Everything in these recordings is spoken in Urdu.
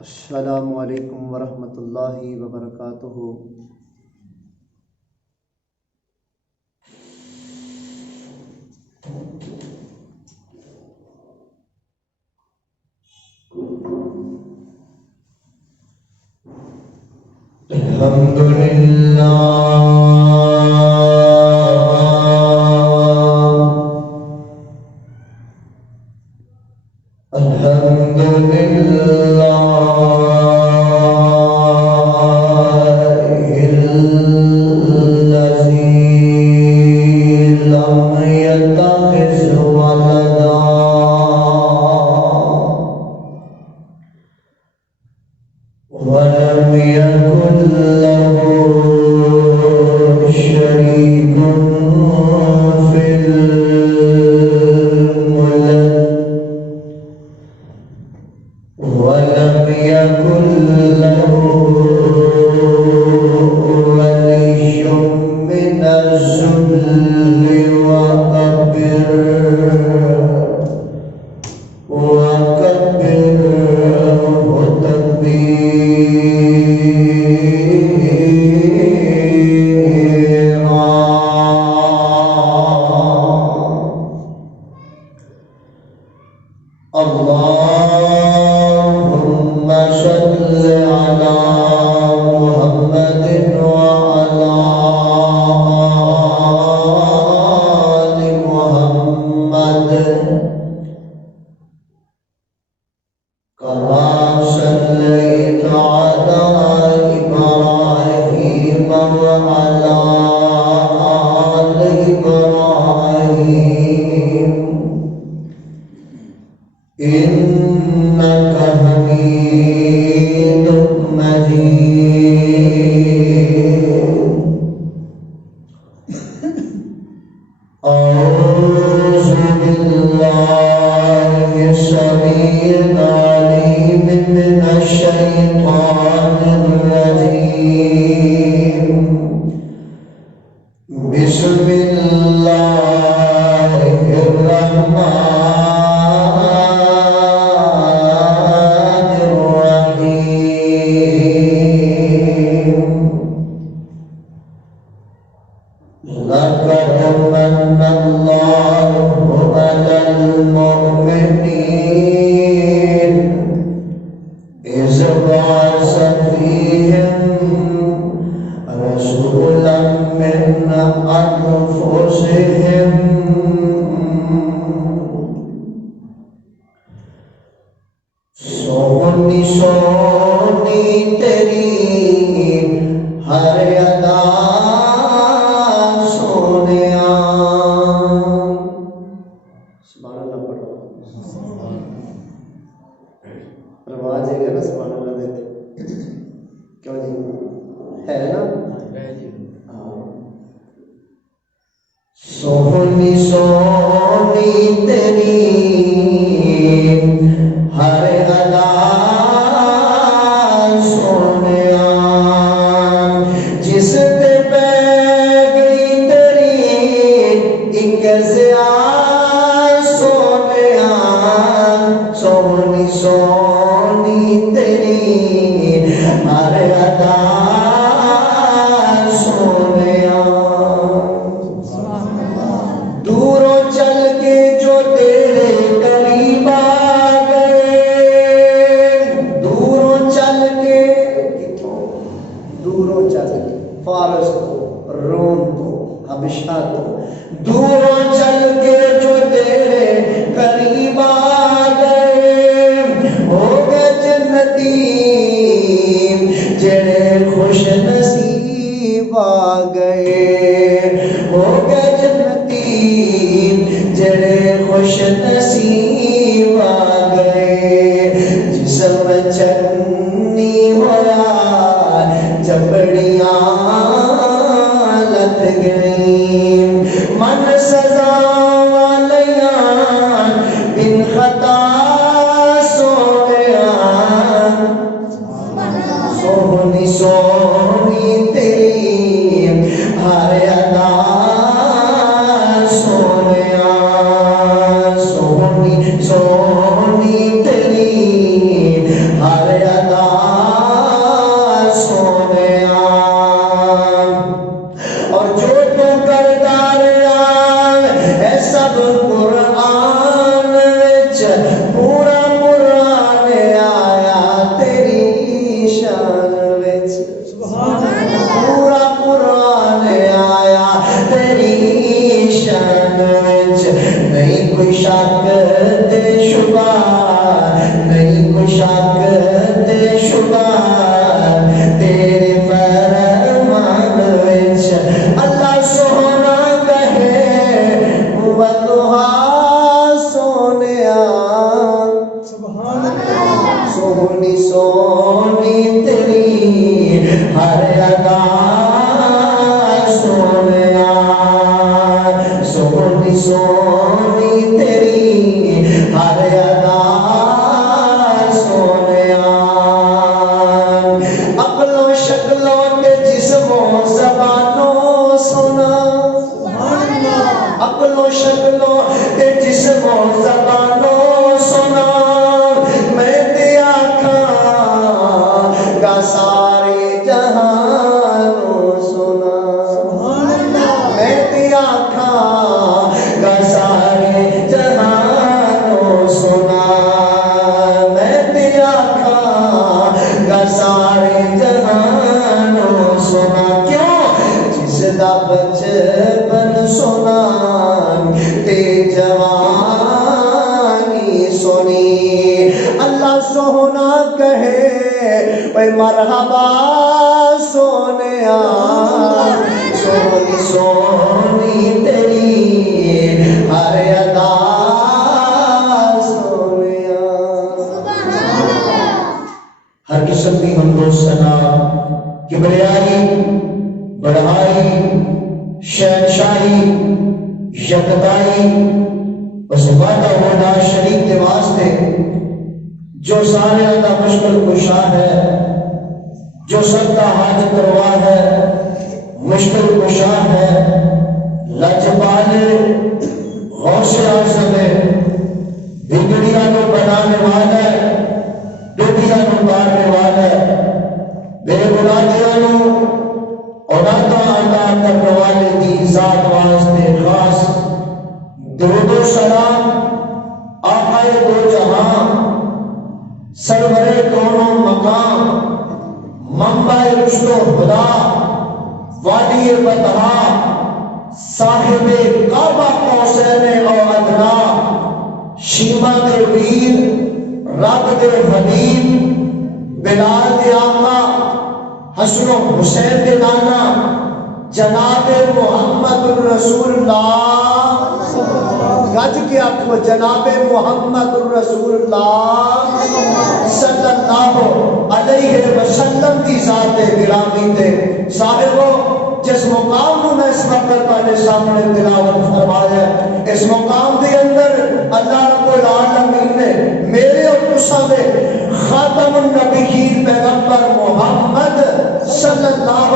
السلام علیکم ورحمۃ اللہ وبرکاتہ۔ اللهم صل على محمد وعلى آل محمد كما صليت على إبراهيم وعلى آل إبراهيم إنك حميد مجيد۔ أعوذ بالله السميع العليم من الشيطان الرجيم، بسم الله الرحمن لقد من الله على المؤمنين إذ بعث فيهم رسولا من أنفسهم سونی سونی تیری ہر ادا رواج ہے نا سبحان اللہ دیتے کیوں جی ہے نا سونی سونی تیری ہر ادا سونیا جس تے پہ گئی تیری ایک زیا سونیا سونی سونی تیری ہر ادا سونیا دوروں چل کے جو تیرے قریب آ گئے، دوروں چل کے دوروں چل کے فارس کو روم کو حبشہ کو دوروں چل کے جو تیرے قریب آ گئے ہو گئے جنتی جڑے خوش نصیب آ گئے، ہو گئے جنتی جڑے خوش نصیب آ گئے۔ جسم چنی ہویا چپڑیاں لت گئیں، من سزا والیاں بن خطا سو گیا، سونی سونی تیری ہر ادا سونیا، سونی سونی تیری ہر ادا سونی سونی تیری ہر ادا سونیا، سونی سونی تیری ہر ادا سونیا، عقلوں شکلوں تے جسموں زبانوں سونا، عقلوں شکلوں تے جسموں زبانوں سونا، میں تے آکھاں گا سارے جہانوں سونا، میں تے آکھاں گا سارے جہانوں سونا، میں تے آکھاں گا سارے جہانوں سونا، کیوں جس دا بچپن سونا تے جوانی سونی، اللہ سونا کہے اے مرحبا سونیا، سونی سونی تیری ہر ادا سونیا، ہر قسم کی حمد و ثنا، کبریائی، بڑھائی، شہنشاہی، یکتائی بس وعدہ ہونا شریک کے واسطے جو سارے کا مشکل کشا ہے، جو سب کا حاجت روا ہے، مشکل کشا ہے، لجپال غوث اعظم ہے، بگڑیاں کو بنانے والا ہے، ڈوبیاں کو مارنے والا ہے، بے گناہیاں کو اولادوں عطا کرنے والے کی ذات واسطے خاص درود و سلام آقائے دو جہاں، سرورے دونوں مقام، منبع رشد و خدا، وادی بطحا، صاحب کعبہ قوسین و ادنا، شیما دے ویر، رب دے حبیب، بلال دے آقا، حسن و حسین دے نانا، جناب محمد الرسول اللہ، گج کے آخو جناب محمد الرسول اللہ صلی اللہ علیہ وسلم کی ذات گرامی تے صاحبو، جس مقام کو میں اس وقت پہلے سامنے تلاوت فرمایا، اس مقام کے اندر اللہ رب العالمین نے میرے اور تساں دے خاتم النبیین پیغمبر محمد صلی اللہ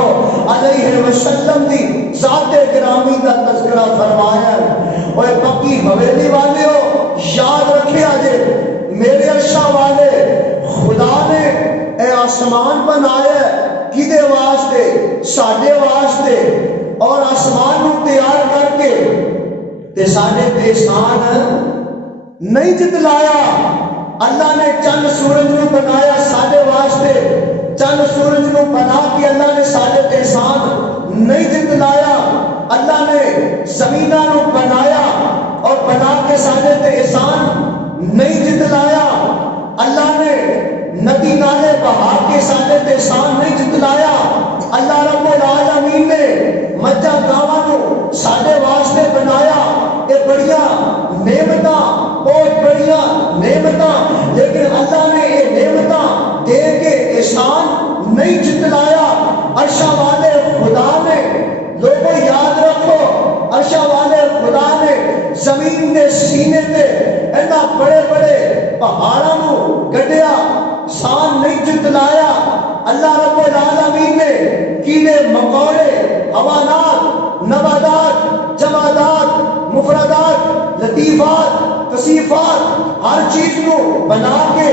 علیہ وسلم دی ذات گرامی کا تذکرہ فرمایا ہے۔ اور پکی حویلی والے ہو یاد رکھے آجے، میرے عرشہ والے خدا نے اے آسمان بنایا کدے واسطے؟ ساڈے واسطے، اور آسمان کو تیار کر کے تے ساڈے احسان نہیں جتلایا۔ اللہ نے چند سورج کو بنایا ساڈے واسطے، چند سورج کو بنا کے اللہ نے ساڈے احسان نہیں جتلایا۔ اللہ نے زمینہ کو بنایا اور بنا کے ساڈے احسان نہیں جتلایا۔ اللہ نے ندی نالے بہا کے ساڈے احسان نہیں جتلایا۔ اللہ رب العالمین نے مجھا گاواں کو ساڈے واسطے بنایا۔ یہ بڑیاں نعمتاں، بہت بڑیاں نعمتاں، لیکن اللہ نے یہ نعمتاں دے کے احسان نہیں جتلایا۔ عرشہ والے خدا نے، لوگوں یاد رکھو، عرشہ والے خدا نے زمین دے سینے تے اینا بڑے بڑے پہاڑاں کو گڈیا، احسان نہیں جتلایا۔ اللہ رب العالمین نے کیڑے مکوڑے، حیوانات، نباتات، جمادات، مفردات، لطیفات، کثیفات، ہر چیز کو بنا کے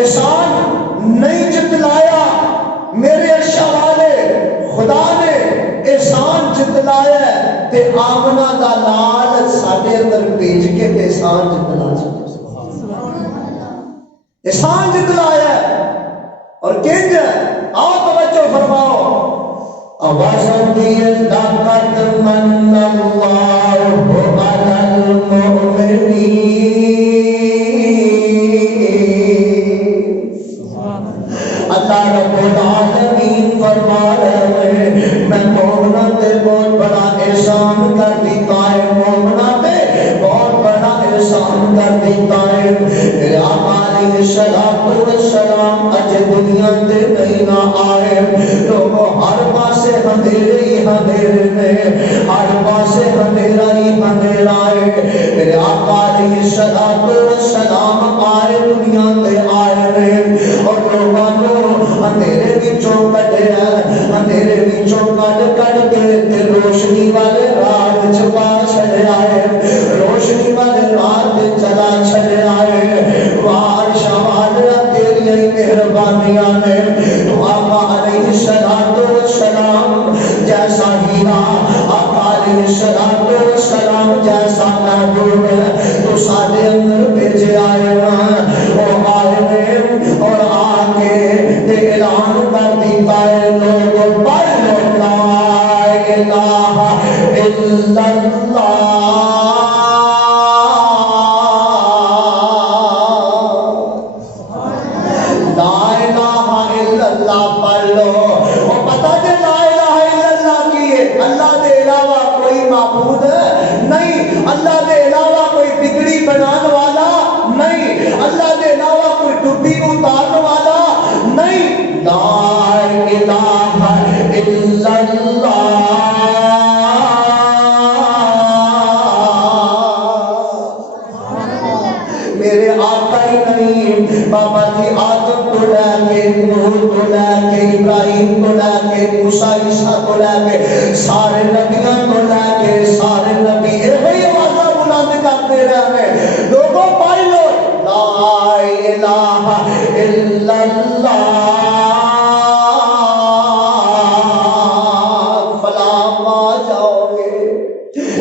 احسان نہیں جتلایا۔ میرے عرشہ والے خدا نے احسان جتلایا ہے تے آمنہ دا لال ساڈے اندر بھیج کے تے احسان جتلا سکتا، احسان جتلایا ہے۔ اور کنج آؤ توجہ فرماؤ، آوازوں دی طاقت من اللہ علی المؤمنین، اللہ رب العالمین فرما رہے ہیں میں مومنہ تے بہت بڑا احسان کر دیتا ہے، مومنہ تے بہت بڑا احسان کر دیتا ہے۔ آقا علیہ السلام دنیا تے نہیں نہ آئے لوگوں ہر پاسے اندھیرے ہی اندھیرے نے ہر پاسے اندھیرا ہی اندھیرا ہے میرے آقا علیہ الصلوۃ والسلام آئے دنیا تے آئے نے اور لوگوں کو اندھیرے وچوں کڈیا اندھیرے وچوں کڈ کے تے روشنی والے راہ وچ پا چھڈیا ہے روشنی والے راہ تے چلا چھڈیا ہے وار شمال تیری مہربانیاں نے تو آقا علیہ الصلوۃ والسلام جیسا ہیرا آقا علیہ الصلوۃ والسلام جیسا محبوب تو سارے اندر بھیجے آئے وہ آئے اور آگے اعلان کر دیتا ہے لوگ پڑھ لو لا الہ الا اللہ اللہ دے علاوہ کوئی بگڑی بنان والا نہیں اللہ دے علاوہ کوئی ڈوبی اتارنے والا نہیں لا الہ الا اللہ میرے آقا ہی نہیں بابا جی آدم کو لے کے نوح کو لے کے ابراہیم کو لے کے موسیٰ عیسیٰ کو لے کے سارے نبیوں کو لے کے سارے نبی وہی آواز بلند کرتے رہے لوگوں پڑھ لو لا الہ الا اللہ فلاح پا جاؤ گے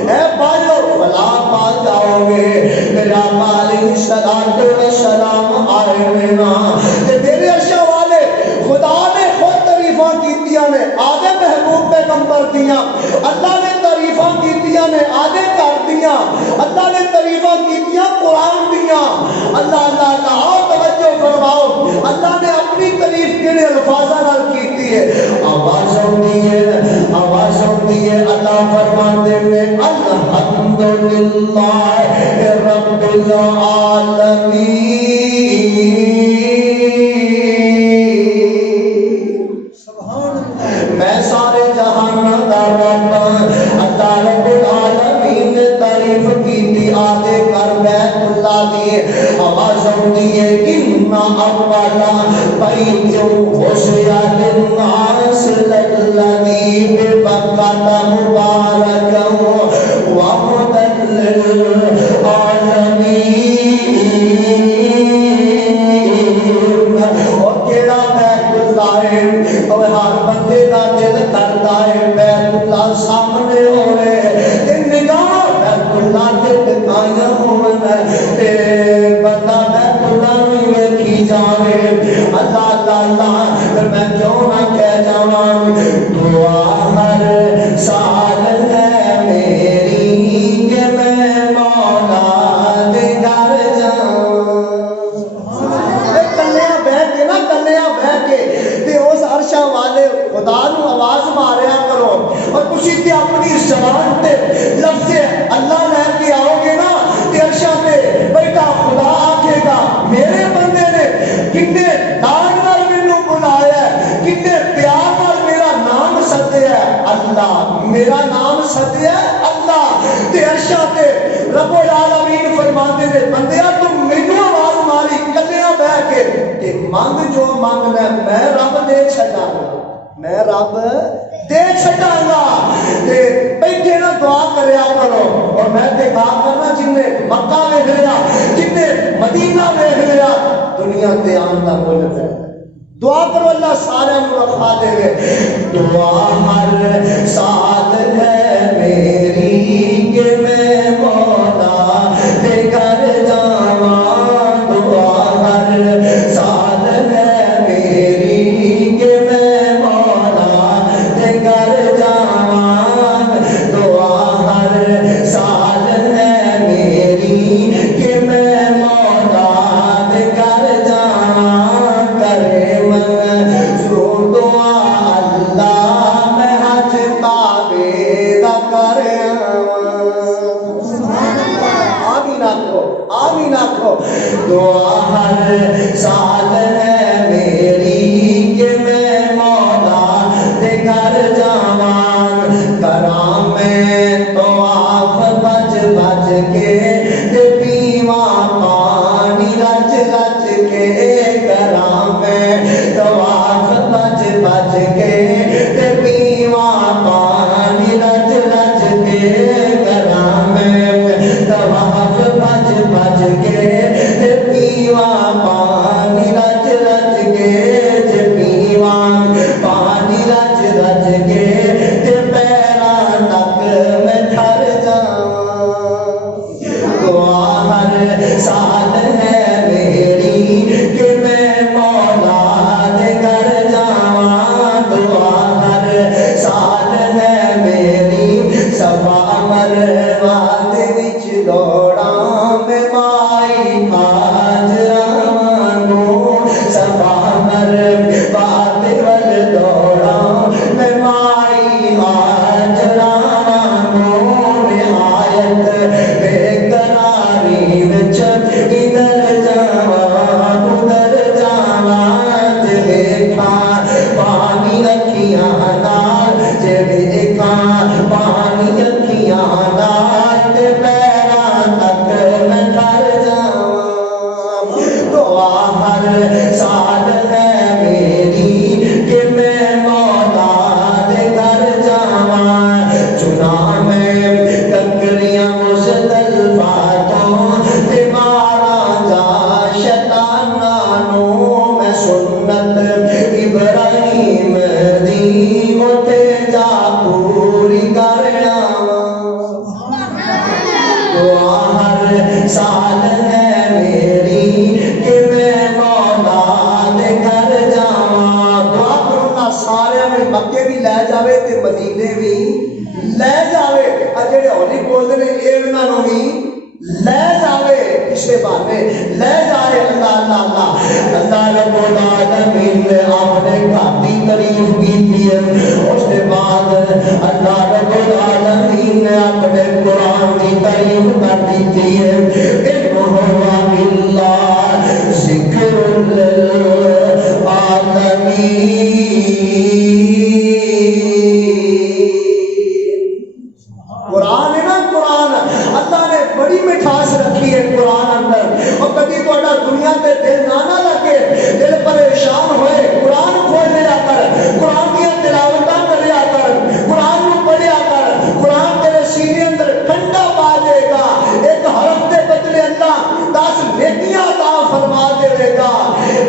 اے پڑھ لو فلاح پا جاؤ گے میرا علیہ الصلوۃ والسلام آئے مینا میرے عرشہ والے خدا نے خود تعریفاں کیتیاں نے آدھے محبوب پیغمبر دیاں اللہ نے تعریفاں کیتیاں نے آدھے کر دیاں اللہ نے تعریفاں کیتیاں قرآن دیاں اللہ اللہ اللہ آؤ توجہ فرماؤ اللہ نے اپنی تعریف کیڑے الفاظاں نال کیتی ہے آواز ہوتی ہے اللہ فرماتے ہیں الحمدللہ رب العالمین میں سارے جہان دا رب اللہ رب العالمین نے تعریف کی آدھے کر بیت اللہ دی آواز ہوتی ہے اِنَّا أَوَّلَ بَيْتٍ وُضِعَ لِلنَّاسِ لَلَّذِي بِبَكَّةَ مُبَارَكًا وَهُدًى لِلْعَالَمِينَ اور کیڑا بیت اللہ ہے اور ہر بندے کا دل کرتا ہے بیت اللہ سامنے ہوئے نگاہ بیت اللہ کے ٹکائیاں ہوئے بندہ بیت اللہ میں ویکھی جاوے اللہ اللہ میں کیوں نہ کہہ جاواں دعا ہر سال ہے میری کہ میں مولا دے گھر جاؤں کلیاں بیٹھ کے نا کلیاں بیٹھ کے تے اس عرشاں والے خدا نو آواز ماریا کرو اور تسی تے اپنی زبان تے لفظ اللہ لے کے آؤ گے نا تے عرشاں تے بیٹا خدا آکھے گا میرے بندے نے کتنے ڈاڈ نال مینوں بلایا ہے کتنے پیار نال میرا نام سدیا ہے اللہ میرا نام سدیا ہے اللہ تے عرشاں تے رب العالمین فرماتے نے بندیا تم مینوں آواز ماری کلیاں بیٹھ کے تے مانگ جو مانگنا میں رب دے چھڈاں میں رب دے چھڈاں گا تے بیٹھے نہ دعا کریا کرو اور میں تے کہا کرنا جن نے مکہ ویکھ لیا جن نے مدینہ ویکھ لیا دنیا تے آن دا ملک ہے دعا کرو اللہ سارے نو رکھا دے دعا ہر ساتھ ہے میری کہ میں مولا دے گھر جاواں دعا ہر ساتھ ہے میری کہ میں مولا دے گھر جاواں دعا ہر ساتھ ہے میری کہ میں مولا دے گھر جاواں کرے من جو دعا اللہ میں سورت ابراہیم دی اتے جا پوری کرنا دعا ہر سال ہے میری کہ میں مولا دے گھر جاواں دعا کرنا سارے میں مکے بھی لے جاوے تے مدینے بھی لے جاوے جڑے ہولی بولتے نے یہ انہوں بھی لے جاوے کسے بانے لے جائے اللہ اللہ اللہ رب العالمین نے اپنے گھاٹی تعریف کی تھی اس کے بعد اللہ رب العالمین نے اپنے قرآن کی تعریف کر دی تھی انہوا باللہ ذکر للعالمین قرآن ہے نا قرآن اللہ نے بڑی مٹھاس رکھی ہے قرآن اندر اور کبھی کوڑا دنیا کے دل نہ لگے دل پریشان ہوئے قرآن کھول لیا کر قرآن کی تلاوتاں کر لیا کر قرآن کو پڑھیا کر قرآن تیرے سینے اندر ٹھنڈا پا دے گا ایک حرف کے بدلے اللہ 10 نیکیاں عطا فرما دے گا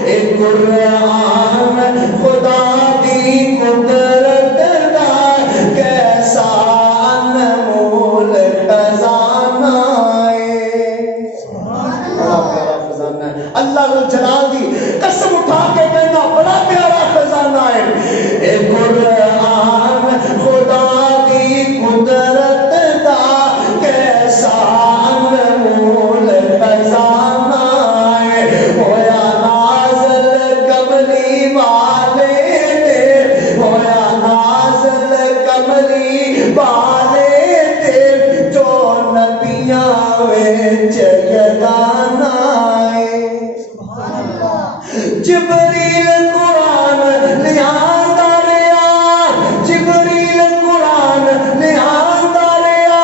ایک قرآن خدا دی قدرت دا کیسا اللہ جلال دی قسم اٹھا کے کہنا بڑا پیارا خزانہ ہے اے قرآن خدا دی قدرت دا کیسا انمول خزانہ ہے ہویا نازل کملی والے تے ہویا نازل کملی والے تے جو نبیاں وچ یگانہ جبریل قرآن لے آندا رہیا جبریل قرآن لے آندا رہیا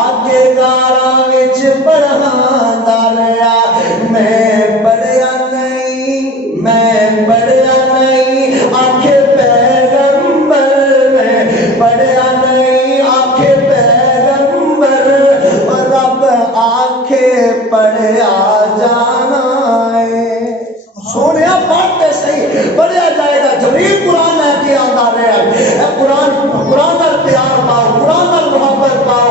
آگے گاراں وچ پڑھاندا رہیا میں پڑھیا نہیں آنکھے پیغمبر میں پڑھیا نہیں آنکھے پیغمبر رب آنکھے پڑھیا جانا سونے پڑھتے صحیح پڑھیا جائے گا جبریل قرآن ہے کہ آتا رہا قرآن پر پیار پاؤ قرآن پر محبت پاؤ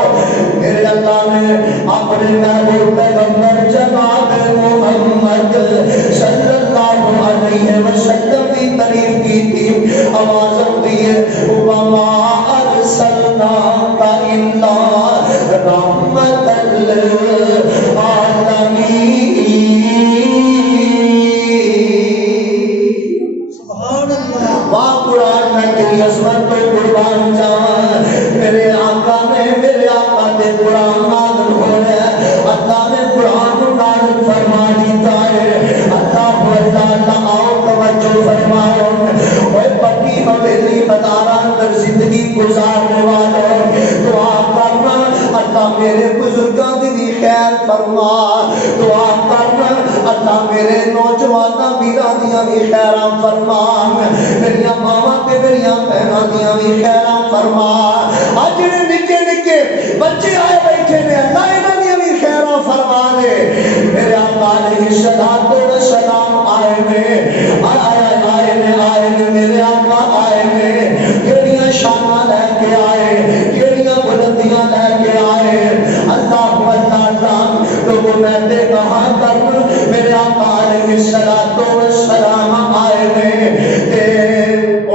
میرے اللہ نے اپنے محبوب پیغمبر جناب محمد صلی اللہ علیہ وسلم کی تعریف کی تھی آواز دیے وما ارسلناک الا رحمۃ للعالمین عظمت پہ قربان جان میرے آقا نے قرآن نازل ہویا اللہ نے قرآن نازل فرما دیتا ہے اللہ آؤ توجہ فرماؤ اوے پکی حویلی بازاراں اندر زندگی گزارنے والوں دعا کرنا اللہ میرے بزرگاں دی خیر فرما دعا کرنا اللہ میرے نوجواناں ویراں دیاں بھی خیراں فرما میریاں ماواں تے میریاں بہناں دیاں بھی خیراں فرما اج نکے نکے بچے آئے بیٹھے نے اللہ انہاں دیاں بھی خیراں فرما دے میرے آقا علیہ الصلوۃ والسلام آئے نے میرے آقا آئے نے کیڑیاں شاناں لے کے آئے کیڑیاں بلندیاں لے کے آئے اللہ اللہ لوگوں میں دے کہاں کر میرے آقا علیہ الصلوۃ والسلام آئے نے تے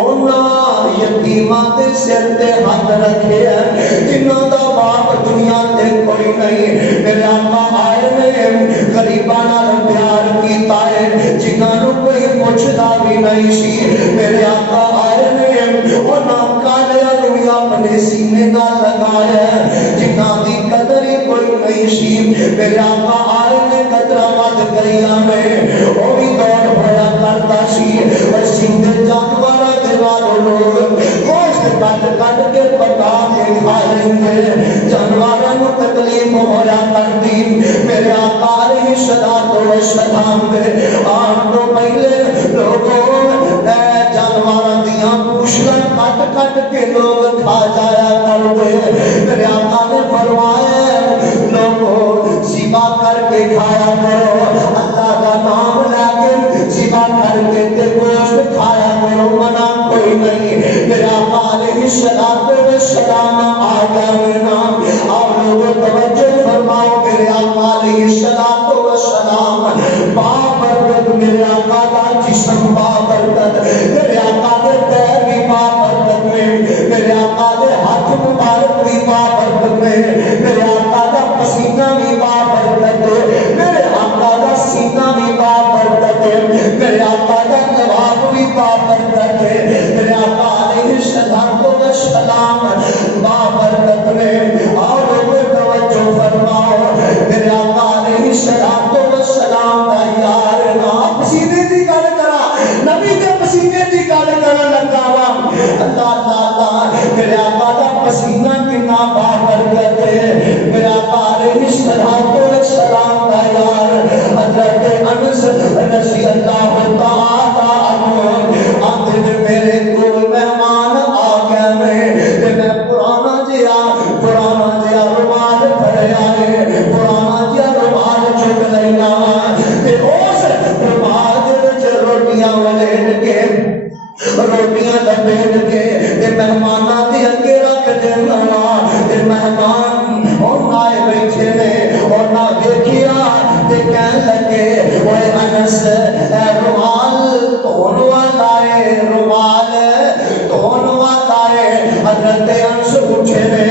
انہاں یتیماں دے سر تے ہاتھ رکھے ہیں جنہاں دا باپ دنیا تے کوئی نہیں میرے آقا آئے نے غریباں نال پیار کیتا ہے جنہاں نوں کوئی پوچھدا بھی نہیں سی میرے آقا آئے نے انہاں کالیاں نوں بھی اپنے سینے نال لگایا جنہاں دی قدر ہی کوئی نہیں سی میرے آقا آئے نے قدرہ ود گئیاں میں وہ بھی دور ہویا کرتا سی اور سندھ جانوراں دے والوں لوگ گوشت کٹ کے پکا کے کھا لیں گے جانوراں نوں تکلیف ہویا کرتی میرے آقا علیہ الصلوۃ والسلام دے آن تو پہلے لوگوں جانوراں دیاں پوچھاں کٹ کے لوگ کھا جایا کرتے میرے آقا نے فرمایا لوگوں ذبح کر کے کھایا کرو اللہ کا نام لے کے ذبح کر کے گوشت کھایا کرو، منع کوئی نہیں۔ میرے آقا علیہ السلام آ گئے نا، آپ لوگوں توجہ فرماؤ، میرے آقا علیہ السلام بابرکت، میرے آقا کا جسم بابرکت، میرے آقا کے پیر بھی بابرکت میں، میرے آقا کے ہاتھ مبارک بھی بابرکت میں، میرے آقا کا پسینہ بھی بابرکت ہے، میرے آقا کا سینہ بھی بابرکت ہے، میرے آقا کا لباس بھی بابرکت ہے، میرے آقا علیہ السلام بابرکت میں۔ اور توجہ فرماؤ، میرے آقا علیہ السلام کا یار نا پسینے دی گل کرا، نبی کے پسینے دی گل کرا لگا وا، اللہ تعالی میرے آقا کا پسینہ کتنا بابرکت ہے، میرے آقا علیہ السلام کا یار حضرت انس رضی اللہ تعالی عنہ آتے میرے کوئی مہمان آ گیا میں پرانا جیا رومال پھڑیا ہے، پرانا جیا رومال چک لینا تے اس رومال دے وچ روٹیاں ولیٹ کے روٹیاں لپیٹ کے تے مہماناں دے اگے رکھ دینا تے مہمان اور آئے بیٹھے نے اور نہ دیکھیا تے کہن لگے اوے انس رومال دھون والا ہے، رومال دھون والا ہے۔ حضرت انس اٹھے نے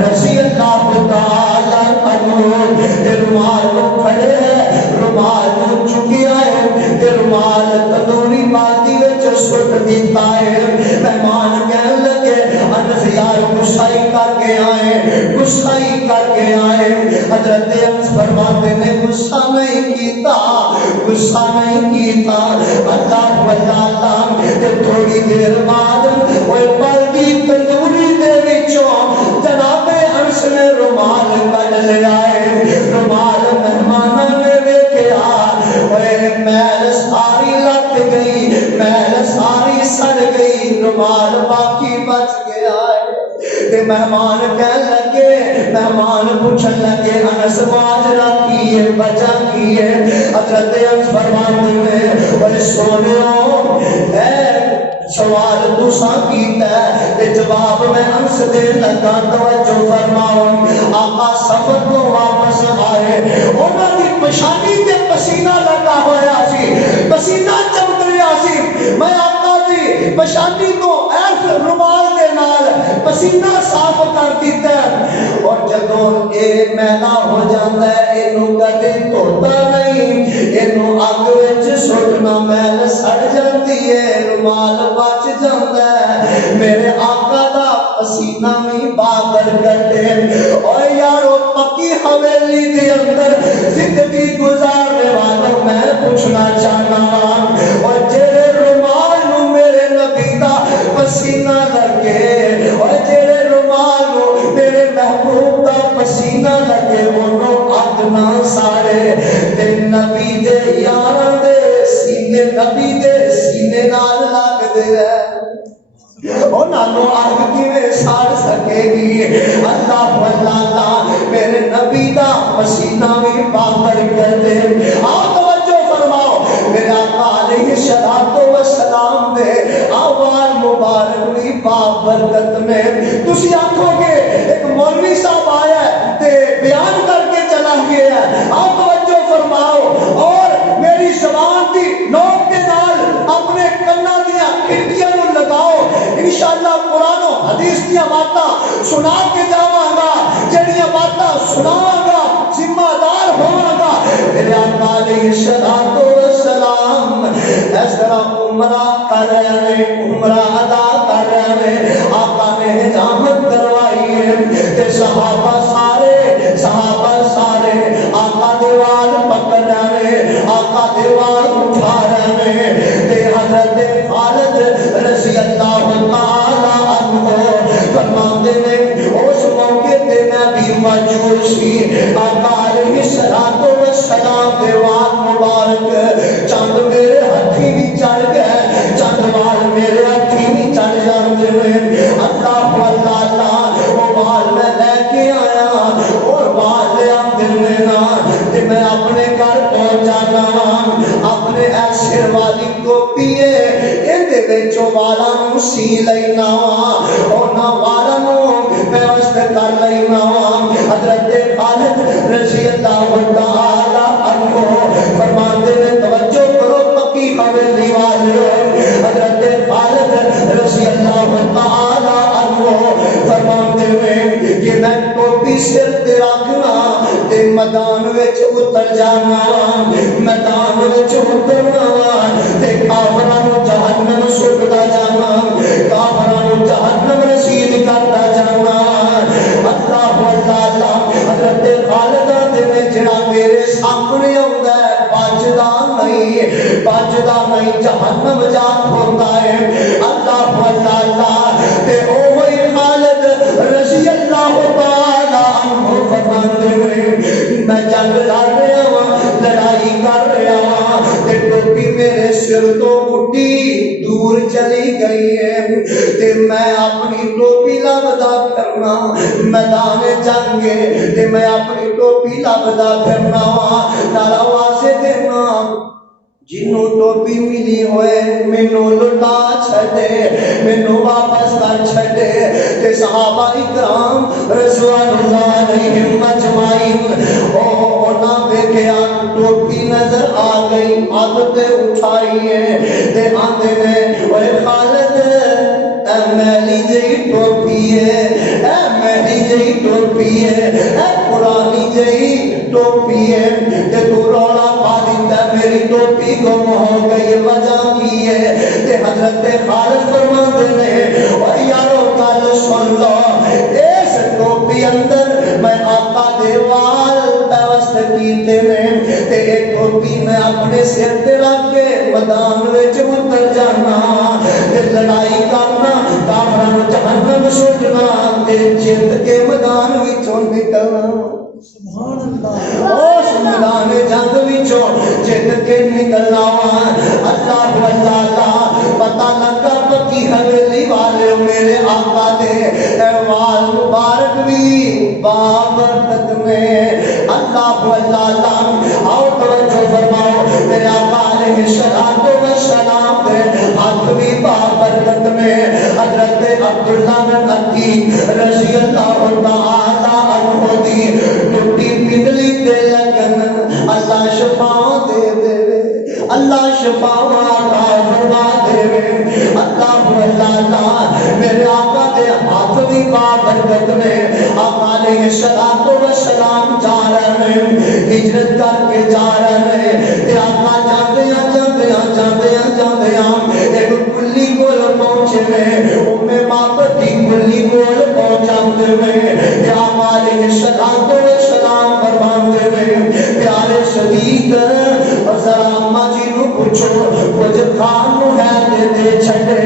رضی اللہ تعالی عنہ تے رومال کو کھڑے ہے، رومال کو چکیا ہے تے رومال تندوری باتی وچ سٹ دیتا ہے۔ مہمان کہن لگے انس یار گسائی کر کے آئے، گسائی کر کے آئے۔ حضرت انس فرماتے نے غصہ نہیں کیتا، غصہ نہیں کیتا، اللہ تے تھوڑی دیر بعد وہ پردی تندوری دے وچوں جناب انس نے رومال کڈ لیا ہے، رومال مہماناں نے ویکھیا، اوے میل ساری لٹ گئی، میل ساری سڑ گئی، رومال باقی بچ گیا ہے۔ تے مہمان کہن لگے، مہمان پوچھن لگے انس ماجرا کی ہے، وجہ کی ہے؟ حضرت انس فرماتے ہیں اوے سونیو اے سوال تساں کیتا ہے تے جواب میں انس دین لگا، توجہ فرماؤ۔ آقا سفر تو واپس آئے، انہاں دی پشانی تے پسینہ لگا ہویا سی، پسینہ چمک رہا سی، میں آقا دی پشانی تو ایس رومال دے نال پسینہ صاف کر دیتا ہے، اور جدوں اے میلا ہو جاندا ہے اینو کدے دھوتا نہیں، اینو اگ وچ سٹنا میل سڑ جاندی ہے، رومال بچ جاندا ہے۔ میرے آقا دا پسینہ بھی بابرکت ہے۔ اور یارو پکی حویلی دے اندر زندگی گزارنے والوں میں پوچھنا چاہنا ہوں، اور جڑے رومال نو میرے نبی دا پسینہ لگے، اور جڑے رومال نو میرے محبوب دا پسینہ لگے، انہوں اگ نہ ساڑے تے نبی دے یاراں دے سینے، نبی دے سینے نال لگ دے ہے، انہوں آگ کیویں ساڑ سکے گی؟ اللہ اللہ میرے نبی دا پسینہ بھی بابرکت ہے۔ آؤ توجہ فرماؤ، میرے آقا علیہ السلام دے آوال مبارک بھی بابرکت میں۔ تسی آنکھو گے ایک مولوی صاحب آیا ہے تے بیان کر کے چلا گیا ہے، آؤ توجہ فرماؤ، اور میری زبان دی نوک کے نال اپنے کنا دیا کھڑکیاں نو لگاؤ، انشاءاللہ قرآن و حدیث دیا باتاں سنا کے جاواں گا، جڑیاں باتاں سناواں گا ذمہ دار ہوواں گا۔ میرے آقا علیہ السلام اس طرح عمرہ کر رہے ہیں، عمرہ ادا کر رہے ہیں، آقا نے حجامت کروائی ہے تے صحابہ سارے آقا دیوال پکڑ رہے ہیں، آقا دیوال اٹھا رہے ہیں تے حضرت خالد رضی اللہ تعالی عنہ فرماتے ہیں اس موقع تے میں بھی موجود سی، آقا علیہ السلام دیوال مبارک چند میرے ہتھی بھی چڑھ گئے، چند وال میرے ہتھی بھی چڑھ جاندے ہیں، اللہ اللہ وہ وال میں لے کے آیا اور وال لے آندے نا تے میں اپنے گھر پہنچانا، اپنے ایسر والی کو پیے وچوں والاں نوں سی لینا وا انہاں والاں نوں پیوست کر لینا وا حضرت خالد رضی اللہ تعالی عنہ فرماتے ہیں توجہ کرو پکی حویلی والے حضرت خالد رضی اللہ تعالی عنہ فرماتے ہیں کہ میں ٹوپی سر تے رکھنا تے میدان وچ اتر جانا میدان وچ اترنا تے کافراں نوں جہنم سٹدا جانا کافراں نوں جہنم رسید کردا جانا اللہ اللہ حضرت خالد دے جڑا میرے سامنے آوندا ہے بچدا نہیں جہنم جا کھڑتا ہے اللہ اللہ تے اوہی خالد رضی اللہ تعالی عنہ فرماتے ہیں میں جنگ لڑ رہا ہوں لڑائی کر رہا ہوں تے ٹوپی میرے سر تو اٹھی دور چلی گئی ہے تے میں اپنی ٹوپی لبدا پھرنا میدان جنگ تے میں اپنی ٹوپی لبدا پھرنا نعرہ آواز دینا جنوں ٹوپی ملی ہوئے مینوں لٹا چھڈے مینوں واپس کر چھڈے تے صحابہ اکرام رضوان اللہ علیہم اجمعین انہاں ویکھیا ٹوپی نظر آ گئی ہاتھ تے اٹھائی ہے تے آندے نے اوے خالد اے میلی جئی ٹوپی ہے اے میلی جئی ٹوپی ہے اے پرانی جئی ٹوپی ہے تے تو رولا پا دیتا میری ٹوپی گم ہو گئی وجہ کی ہے تے حضرت خالد فرماتے ہیں او یارو گل سن لو اس ٹوپی اندر میں آقا دے وال پیوست کیتے نے تے ایک ٹوپی میں اپنے سر تے رکھ کے میدان وچ اتر جانا تے لڑائی کرنا کافراں نوں جہنم سٹنا تے جیت کے میدان وچوں نکلنا سبحان اللہ اس میدان جنگ وچوں جیت کے نکلنا اللہ اللہ پتہ لگا پکی حویلی والے میرے آقا دے وال مبارک بھی بابرکت میں اللہ اللہ آؤ توجہ فرماؤ میرے آقا علیہ الصلوۃ والسلام دے ہاتھ بھی بابرکت میں حضرت عبداللہ بن عتیق رضی اللہ تعالی عنہ دی ٹوٹی پنڈلی تے لگن اللہ شفا دے دے اللہ شفا عطا فرما دے اللہ اللہ میرے آقا دے ہاتھ بھی بابرکت میں آقا علیہ الصلوۃ والسلام جا رہے ہیں ہجرت کر کے جا رہے ہیں تے آقا جاندیاں ایک کلی کول پہنچے میں مابتی کلی کول پہنچاندے میں تے آقا علیہ الصلوۃ والسلام فرماندے میں پیارے صدیق ذرا اماں جی نو پوچھو کچھ کھان نو ہے دے چھڈے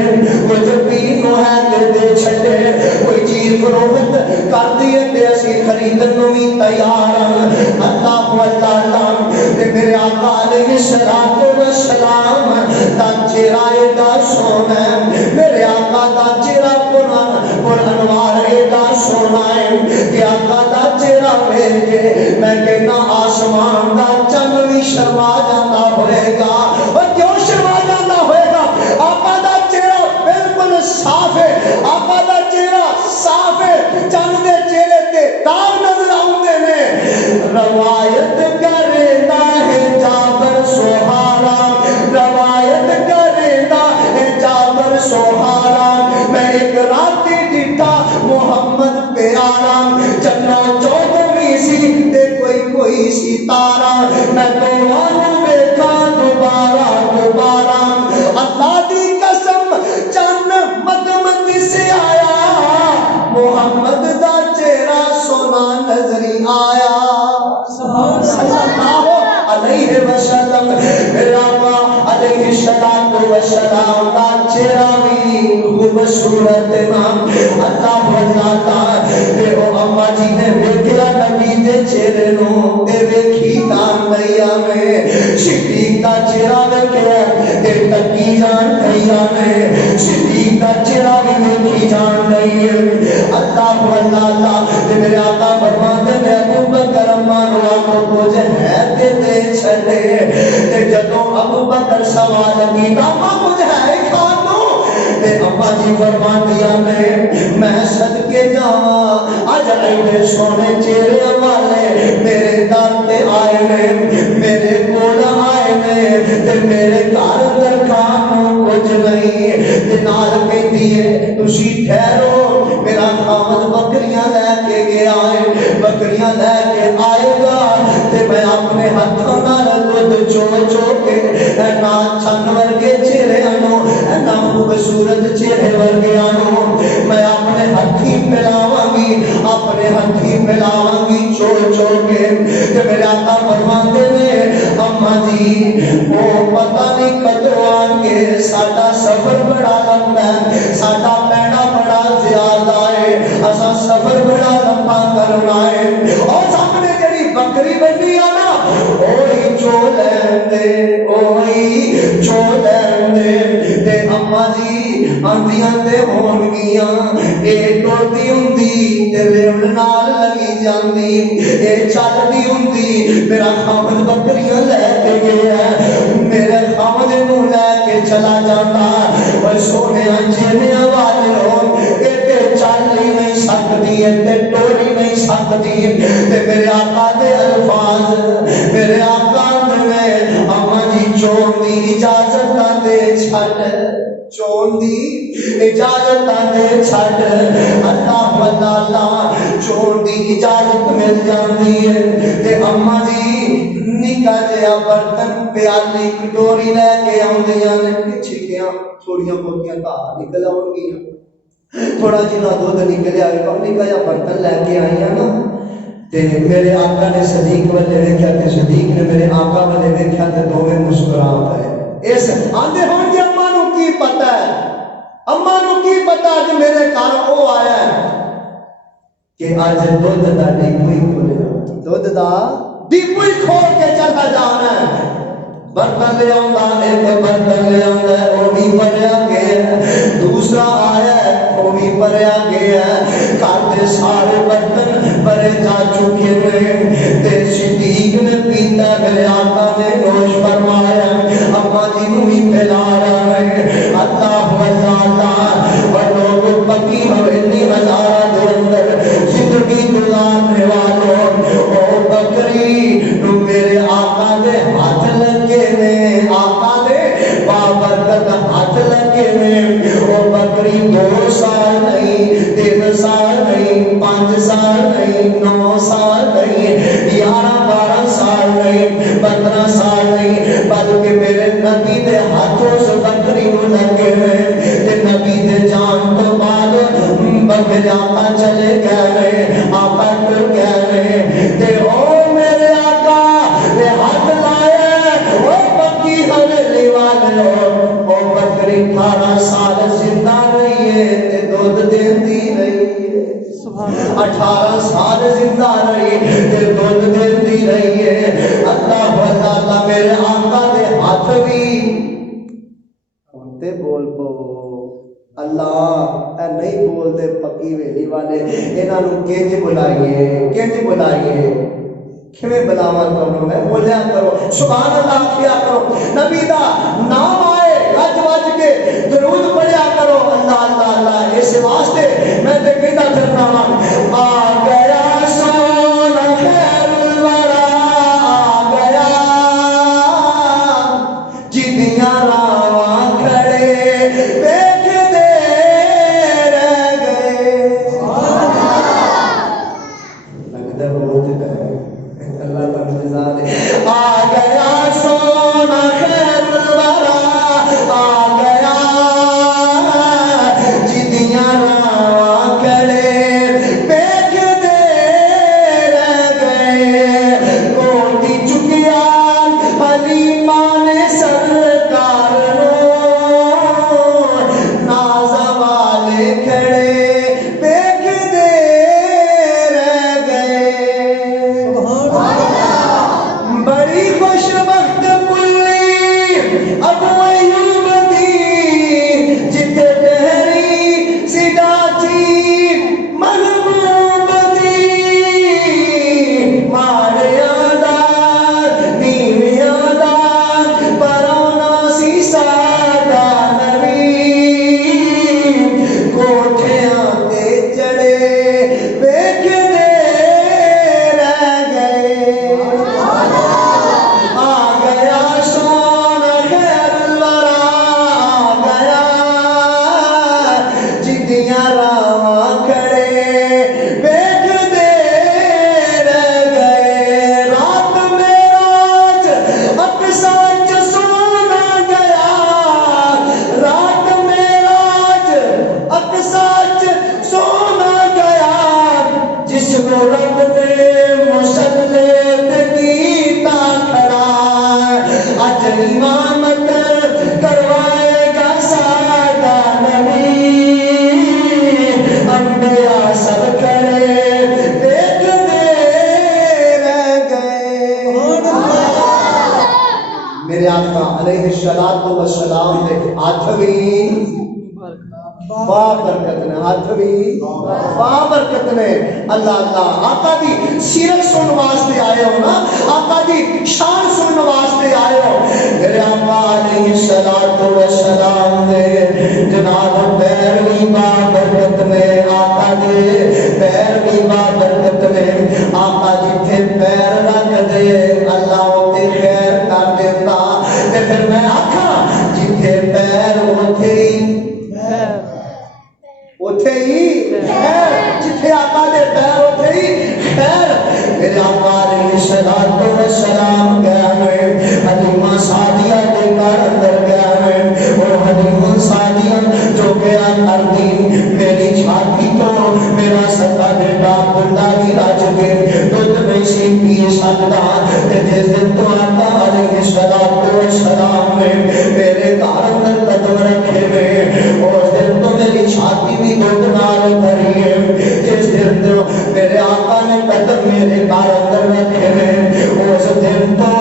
کچھ پین نو ہے دے چھڈے کوئی چیز فروخت کر دیے تے اسی خریدن نو بھی تیار ہیں اللہ اللہ تے میرے آقا علیہ الصلوۃ والسلام دا چہرہ ایڈا سونا ہے میرے آقا دا چہرہ پر انوار ایڈا سونا ہے کہ آقا دا چہرہ ویکھ کے میں کہنا آسمان دا چن بھی شرما جاتا ہوئے گا اور کیوں شرما جاتا ہوئے گا آقا دا چہرہ بالکل صاف ہے آقا دا چہرہ صاف ہے چند دے چہرے تے داغ نظر آؤندے نے روایت کردا ہے جابر سہارا روایت کردا ہے جابر سہارا میں ایک راتی ڈٹھا محمد پیارا چنو چودھویں سی تے کوئی ستارہ میں تو ویکھا دوبارہ اللہ دی قسم چن مدمت سے آیا محمد دا چہرہ سونا نظری آیا صلی اللہ علیہ وسلم میرا علیہ الصلوۃ والسلام دا چہرہ بھی خوبصورت نام اللہ اللہ تے او اماں جی نے ویکھیا نبی دے چہرے نو تے ویکھی کانیا میں صدیق دا چہرہ ویکھیا تے تکی جان کیا میں صدیق دا چہرہ بھی ویکھی جان رہی ہے اللہ اللہ تے میرے آقا فرماتے ہیں ابو بکر اماں نو کچھ ہے تے دے چھڈے تے جدوں ابو بکر سوال کیتا ماں کچھ ہے کھان نو تے اما جی فرماندیاں نے میں صدقے جاواں اج ایڈے سونے چہرے والے میرے در تے آئے نے میرے کول آئے نے تے میرے گھر درکھان کچھ نہیں تے نال کہندی ہے تسی ٹھہرو میرا خاوند بکریاں لے کے گیا ہے بکریاں لے کے آئے گا تے میں اپنے ہاتھوں نال دودھ چو چو کے نا چن ورگے چہرے نو نا خوبصورت چہرے ورگے نو میں اپنے ہاتھی پلاواں گی اپنے ہاتھی پلاواں گی چو چو کے تے میرے آقا فرماندے نے اما جی وہ پتہ نہیں کدوں آن کے ساڈا سفر بڑا لمبا ہے ساڈا پیڑا بڑا زیادہ ہے اساں سفر بڑا لمبا کرنا ہے اور سامنے جڑی بکری بنی آ نا اوہی چو لیندے اوہی چو لیندے تے اما جی آندیاں تے ہون گیاں اے ٹردی ہوندی تے لیوڑ نال لگی جاندی اے چلدی ہوندی میرا خاوند بکریاں لے کے گیا میرے خاوند نو لے کے چلا جاتا اور سونے چہرے والے لوگ اے تے چل ہی نہیں سکتی اے تے ٹر ہی نہیں سکتی تے میرے آقا دے الفاظ میرے آقا نے اما جی چون دی اجازت دے چھڈ چون دی اجازت دے چھڈ اللہ اللہ چون دی اجازت مل جاندی ہے تے اما جی نکا جہا برتن پیالی کٹوری لے کے آندیاں نے چھکیاں تھوڑیاں بہتیاں گھر نکل آن گیاں تھوڑا جہاں دودھ نکلیا نکا جہا برتن لے کے آئی نا تے میرے آقا نے صدیق والے ویکھیا تے صدیق نے میرے آقا والے ویکھیا تے دوویں مسکرا پئے اس آندے ہون کہ اما نو کی پتہ ہے اما نو کی پتہ کہ میرے گھر او آیا ہے کہ اج دودھ دا ڈیپو ہی کھولیا دودھ دا ڈیپو ہی کھول کے چلا جانا ہے برتن لے آندا ایک برتن لے آندا ہے وہ بھی بھریا گیا دوسرا آیا ہے وہ بھی بھریا گیا گھر دے سارے برتن بھرے جا چکے ہیں تے صدیق نے پیتا میرے آقا نے نوش فرمایا اما جی نو بھی پلا رہا ہے اللہ اللہ اور لوگ پکی حویلی ہزارہ دے اندر زندگی گزارنے والوں او بکری نو میرے آقا دے ہاتھ لگے نے آقا دے بابرکت ہاتھ لگے نے او بکری 2 سال نہیں 3 سال نہیں 5 سال نہیں 9 سال نہیں 11-12 سال نہیں 15 سال نہیں بلکہ میرے نبی دے ہاتھوں سے بکری نو لگے نے تے نبی دے جان تو بعد بکری آقا چلے گئے آقا ٹر گئے تے او میرے آقا نے ہاتھ لائے او بکی حویلی والے او بکری 18 سال زندہ رہی ہے تے دودھ دیندی رہی ہے 18 سال زندہ رہی تے دودھ دیندی رہی ہے اللہ اللہ میرے آقا دے ہاتھ بھی تے بول پو اللہ اے نہیں بولتے پکی ویلی والے انہاں نو کینج بلائیے کھویں بلاواں کرو میں بولیا کرو سبحان اللہ کیا کرو نبی دا نام آئے گج وج کے درود پڑھیا کرو اللہ اللہ اللہ اس واسطے میں تے کہندا پھرنا وا آ گیا سونا خیر الورا آ گیا جدیاں راواں کھڑے دیکھدے رہ گئے لگدا بہت ہے اللہ تعالی آ گیا سونا خیر الورا برکت نے ہاتھ بھی برکت نے اللہ اللہ آقا دی سیرت سن واسطے آئے ہو نا آقا دی شان سن واسطے آئے ہو میرے آقا علیہ السلام دے جناب پیروی برکت نے آقا دے پیروی برکت نے آقا جتھے پیر رکھ دے اللہ تے پیر کر دیتا تے پھر میں آکھا جتھے پیر اتے ہی خیر جتھے آقا دے پیر اتے ہی خیر میرے آقا علیہ السلام گیا ہے حلیمہ سعدیہ کے گھر اندر گیا ہے اور حلیمہ سعدیہ جو گیا کر دی میری چھاتی تو میرا سکا بیٹا بندہ بھی راج کے دودھ میں سے پی سکتا جس دن تو آقا علیہ السلام نے میرے گھر اندر قدم رکھے ہوئے اور اس دن تو میری چھاتی بھی دودھ نال بھری ہے جس دن تو میرے آقا نے قدم میرے گھر اندر رکھے ہوئے اس دن تو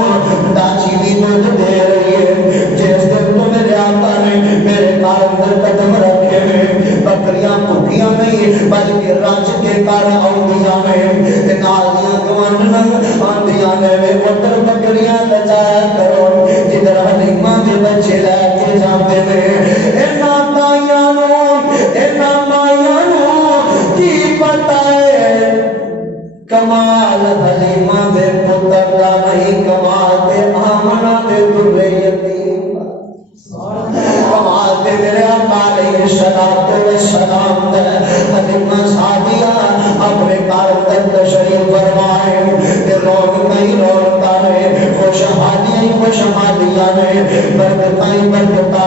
داچی بھی دودھ دے رہی ہے جس دن تو میرے آقا نے میرے گھر اندر قدم رکھے ہوئے بکریاں بھوکیاں نہیں بلکہ رج کے گھر آؤندیاں میں نالیاں گوانن آندیاں میں وٹر بکریاں بچایا کرو جدھر حلیمہ کے بچے لے کے جاتے ہیں کی پتہ ہے کمال حلیمہ دے پتر دا نہیں کمال دے آمنہ دے درے یتیم کمال دے میرے آقا علیہ السلام دے حلیمہ سعدیہ اپنے گھر تک تشریف فرمائے تے رونقیں رونقاں نے خوشحالیاں نے برکتاں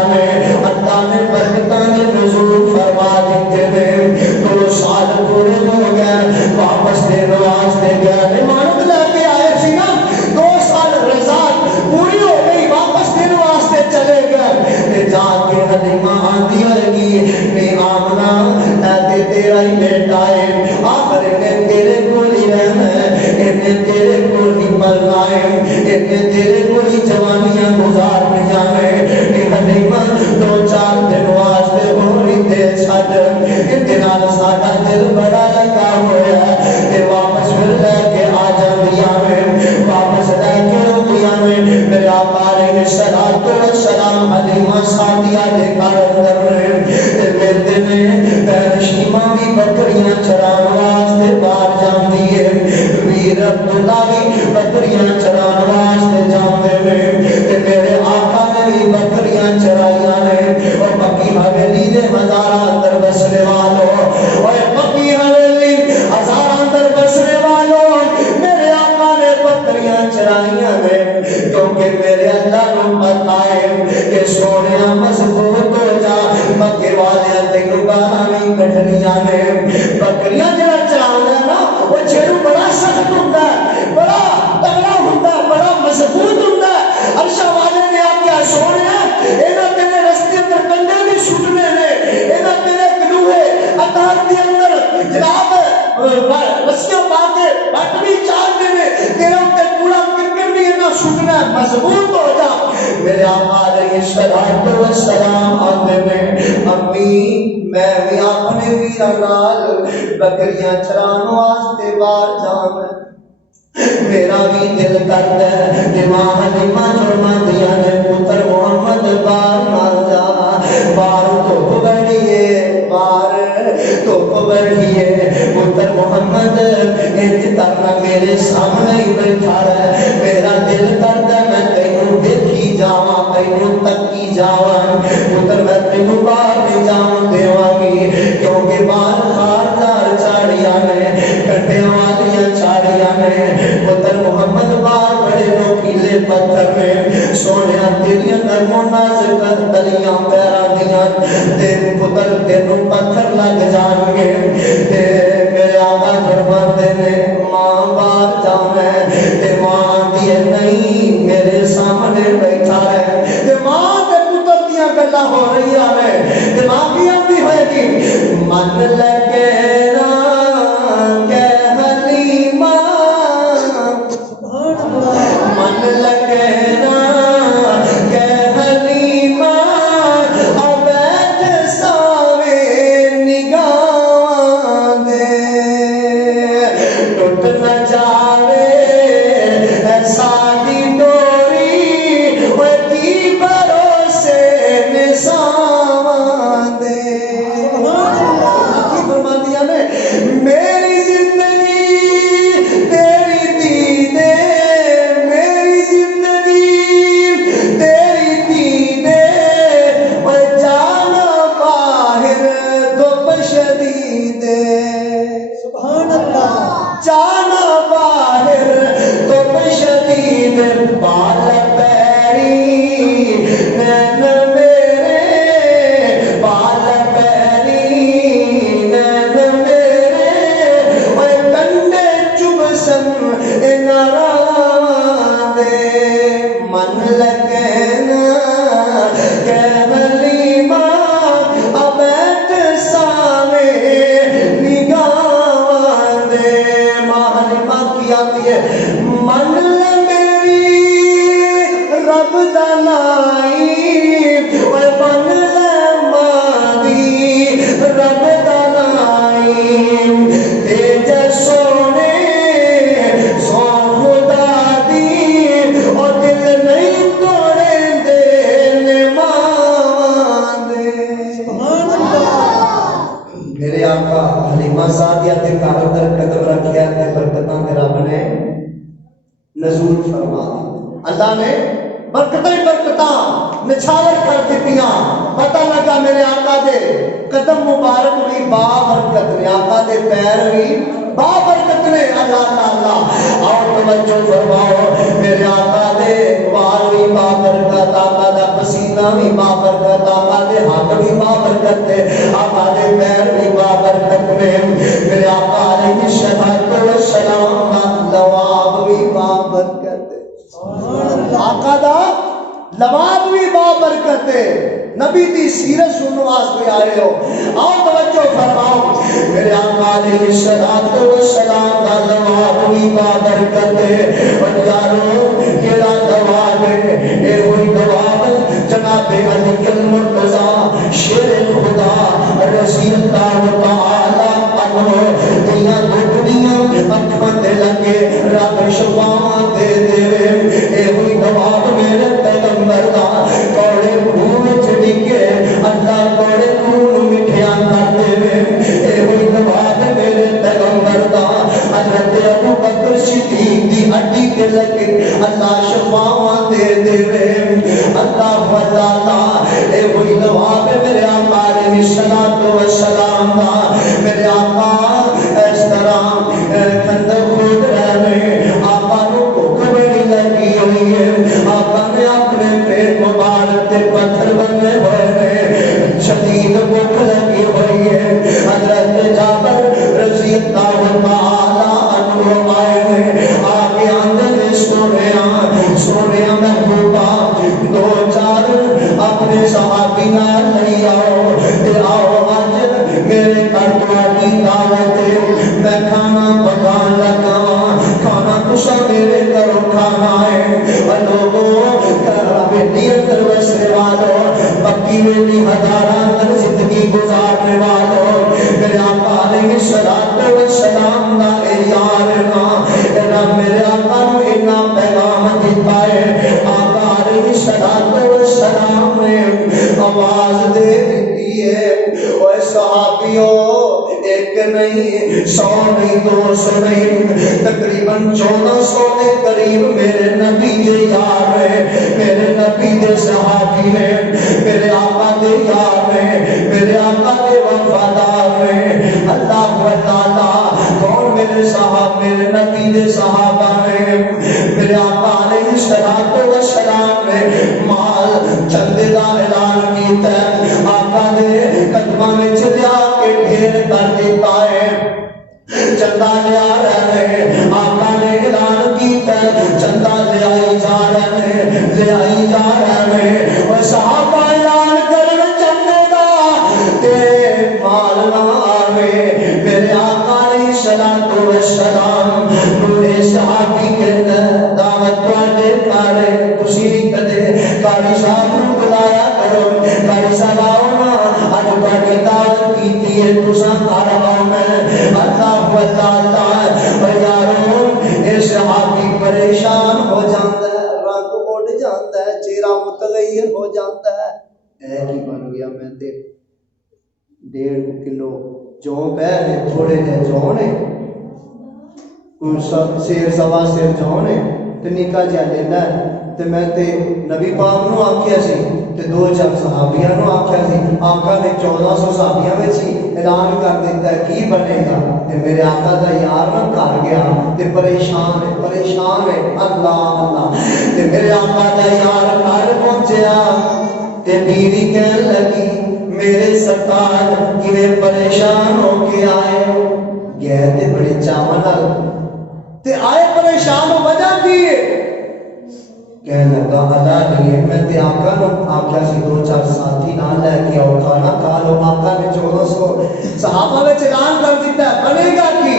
نے اللہ نے برکتاں نے نزول فرما دیتے ہیں 2 سال پورے ہو گئے واپس دین واسطے گیا امانت لے کے آئے سی نا 2 سال رضاعت پوری ہو گئی واپس دین واسطے چلے گئے جا کے حلیمہ آندی لگی میں آمنہ اے تیرا ہی بیٹا ہے آخر نے تیرے کو ہی رہنا ہے انہیں تیرے کو ہی ملنا ہے انہیں تیرے کو ہی جوانیاں گزار دیا ہے حلیمہ 2-4 دن واسطے ہوری دے چھڑ انتنال ساڑھا دل بڑا لگا ہویا ہے کہ واپس پھر لے کے آ جاندیا میں واپس لے کے روپیا میں میرے آقا علیہ السلام حلیمہ سعدیہ دے کار اندر رہے میرے میں پہنشیمہ بھی بکریاں چران واسطے باہر جاندی ہے ویر عبداللہ بھی بکریاں چران واسطے جاندے میں میرے آقا نے بھی بکریاں چرائیاں نے اور بکی حویلی دے ہزارہ اندر بسنے والوں اور بکی حویلی ہزارہ اندر بسنے والوں میرے آقا نے بکریاں چرائیاں نے کیونکہ میرے اللہ نے بتائے کہ سونے مضبوط ہو جا مکے والے تینوں باہمی کٹھنیاں نے بکریاں جڑا چراؤں ہے نا وہ چھڑو بڑا سخت ہوتا ہے بڑا تگڑا ہوتا ہے بڑا مضبوط ہوتا ہے عرشہ والے نے آکیا سونے اینا تیرے رستے اندر کنڈے بھی چھوٹنے نے اینا تیرے گلوہے اتار کے اندر جناب رسیاں باندھے بٹ بھی چار دینے تیرے اندر پورا کرکر بھی اینا چھوٹنا ہے مضبوط ہو جا میرے آقا علیہ السلام آتے میں امی میں بھی اپنے ویرانال بکریاں چران واسطے بار جانا میرا بھی دل کرتا ہے کہ ماں حلیمہ فرماندیاں نے پتر محمد بار مار جا بار تو بڑھئے بار تو بڑھئے پتر محمد انج کرنا میرے سامنے ہی بیٹھا رہا میرا دل کرتا ہے میں کہیں دیکھی جاواں کہیں تکی جاواں پتر میں تینوں باہر نہیں جاؤں دیوانگی کیونکہ بار خاردار چاڑیاں نے کٹے والیاں چاڑیاں نے پتر محمد بار بڑے نوکیلے پتھر میں سونیاں تیریاں نرمو نازکت تلیاں پیرا دیاں تین پتر تینوں پتھر لگ جان گے میرے آقا فرماتے نے ماں بار جانا ہے ماں دیے نہیں میرے سامنے بیٹھا ہے ماں کے پتر دیاں گلا ہو رہی ہے ماں کی بھی ہوئے گی من لگے نا کہ حلیمہ من لگے نا کہ حلیمہ عبید سا دے سبحان اللہ جانا باہر تم شدید بال پیری نین میرے بال پیری نین میرے وہ کنڈے چبسن انران دے من لگنا کیملی ماں ابیت سامے نگاہ دے ماں حلیمہ کی آتی ہے من میری رب دنائی اور من مادی رب دنائی تیج سونے سو خدا دی اور دل نہیں توڑے دینے ماندے سبحان اللہ میرے آقا حلیمہ سعدیہ کے کار در قدم رکھیا تے برکتاں کے رب نے نزول فرما اللہ نے برکتاں نچھاور کر دیتیاں پتہ لگا میرے آقا دے قدم مبارک بھی با برکت نے آقا دے پیر بھی با برکت نے اللہ اللہ اور توجہ فرماؤ میرے آقا دے وال بھی با برکت آقا دا پسینہ بھی با برکت آقا دے ہاتھ بھی با برکت نے آقا دے پیر بھی با برکت نے میرے آقا علیہ الصلوۃ والسلام لواب بھی با برکت آقا دا لواب بھی با برکت ہے نبی دی سیرت سننے واسطے آئے ہو آؤ توجہ فرماؤ میرے آقا علیہ الصلوۃ والسلام دا لواب بھی با برکت ہے اور یارو کیڑا لواب ہے اے وہی لواب جناب علی المرتضی شیر خدا رضی اللہ تعالی عنہ دنیا دنیا اکمت لگے رب شفا دے دے اے ہوئی نواب میرے پیغمبر دا کوڑے خون چڑھے اللہ کوڑے خون مٹھیا کر دے اے ہوئی نواب میرے پیغمبر دا حضرت ابو بکر صدیق دی ہڈی کے لگے اللہ شفا دے دے اللہ اللہ اے ہوئی نواب میرے آقا علیہ الصلوۃ والسلام دا میرے آقا اس طرح کندر خود رہے آقا نو بھوک بڑی لگی ہوئی ہے آقا نے اپنے پیٹ مبارک تے پتھر بنے ہوئے ہیں شدید بھوک لگی ہوئی ہے حضرت جابر رضی اللہ تعالی عنہ آئے ہیں آگے اندر سونے محبوبہ دو چار اپنے صحابی نال لے آؤ تے آؤ آج میرے گھر تمہاری دعوت ہے میں کھانا پکان لگا کھانا کسا میرے گھروں کھانا ہے لوگوں کرابے نیت وسنے والوں پکی ویلی ہزاران تک زندگی گزارنے والوں میرے آقا علیہ الصلوۃ والسلام دا اے یارنا میرے آقا نو اینا پیغام دیتا ہے آقا علیہ الصلوۃ والسلام نے آواز دے دیتی ہے اوے صحابیوں ایک نہیں 100 نہیں 200 نہیں تقریباً 1400 کے قریب میرے نبی کے یار ہیں میرے نبی کے صحابی ہیں میرے آقا کے یار ہیں میرے آقا کے وفادار ہیں اللہ تعالی کون میرے صحابہ میرے نبی کے صحابہ ہیں میرے آقا علیہ الصلوۃ والسلام نے مال چندے دا اعلان کیتا ہے آقا نے قدمہ میں چلیا کے ڈھیر کر دیتا ہے چندہ لیا رہے آقا نے اعلان کیتا ہے چندہ لے آئی جا رہے اور صحابہ اعلان کر چندے دا تے مال نہ آوے میرے آقا علیہ الصلوۃ والسلام نورے صحابی کے دعوت پڑھے کارے خوشی کدے کاری صاحب نو بلایا کرو کاری صاحب آؤ نا اج بڑی دعوت کیتی ہے تساں گھر آؤ میں اللہ اللہ یارو اے صحابی پریشان ہو جاندا ہے رنگ اڑ جاندا ہے چہرہ متغیر ہو جاندا ہے اے کی بن گیا میں تے 1.5 کلو جو پہ تھوڑے جے جو نے کوئی سیر سوا سیر جو نے تے نکا جا لینا تے میں تے نبی پاک نو آکھیا سی تے 2-4 صحابیاں نو آکھیا سی آقا نے 1400 صحابیاں وچ ہی اعلان کر دیتا ہے کی بنے گا تے میرے آقا دا یار نہ گھر گیا تے پریشان ہے اللہ اللہ تے میرے آقا دا یار گھر پہنچیا تے بیوی کہنے لگی میرے سرکار کیویں پریشان ہو کے آئے گئے تے بڑے چاواں نال تے آئے پریشان ہو وجہ کی ہے کہنے لگا ادا نہیں میں تے آقا نو آکھیا سی 2-4 ساتھی نال لے کے آؤ کھانا کھا لو آقا نے 1400 صحابہ وچ اعلان کر دیتا ہے بنے گا کی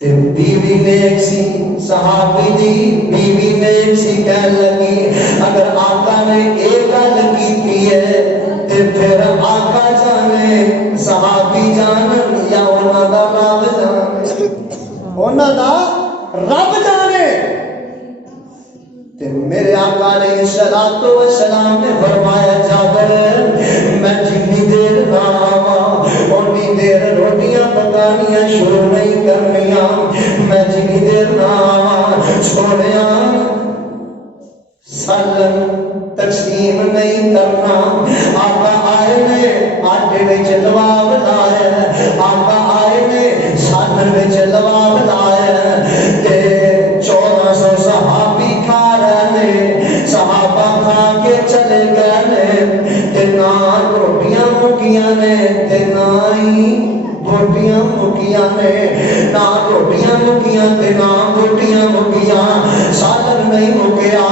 تے بیوی نے ایک سی صحابی دی بیوی نے ایک سی کہنے لگی اگر آقا نے ایک گل کیتی ہے تے پھر آقا جانے صحابی جانن یا انہاں دا رب جانے انہاں دا رب جانے میرے آقا علیہ الصلوۃ والسلام نے فرمایا جابر میں جتنی دیر نہ آواں اتنی دیر روٹیاں پکانیاں شروع نہیں کرنیاں میں جتنی دیر نہ آواں چھوڑیاں سالن تقسیم نہیں کرنا آقا آئے نے آٹے وچ لواو لایا آقا آئے نے سالن وچ لواو لایا تے 1400 صحابی کھا رہے صحابہ کھا کے چلے گئے تے نہ روٹیاں مکیاں نے تے نہ ہی روٹیاں مکیاں نے نہ روٹیاں مکیاں تے نہ روٹیاں مکیاں سالن نہیں مکیا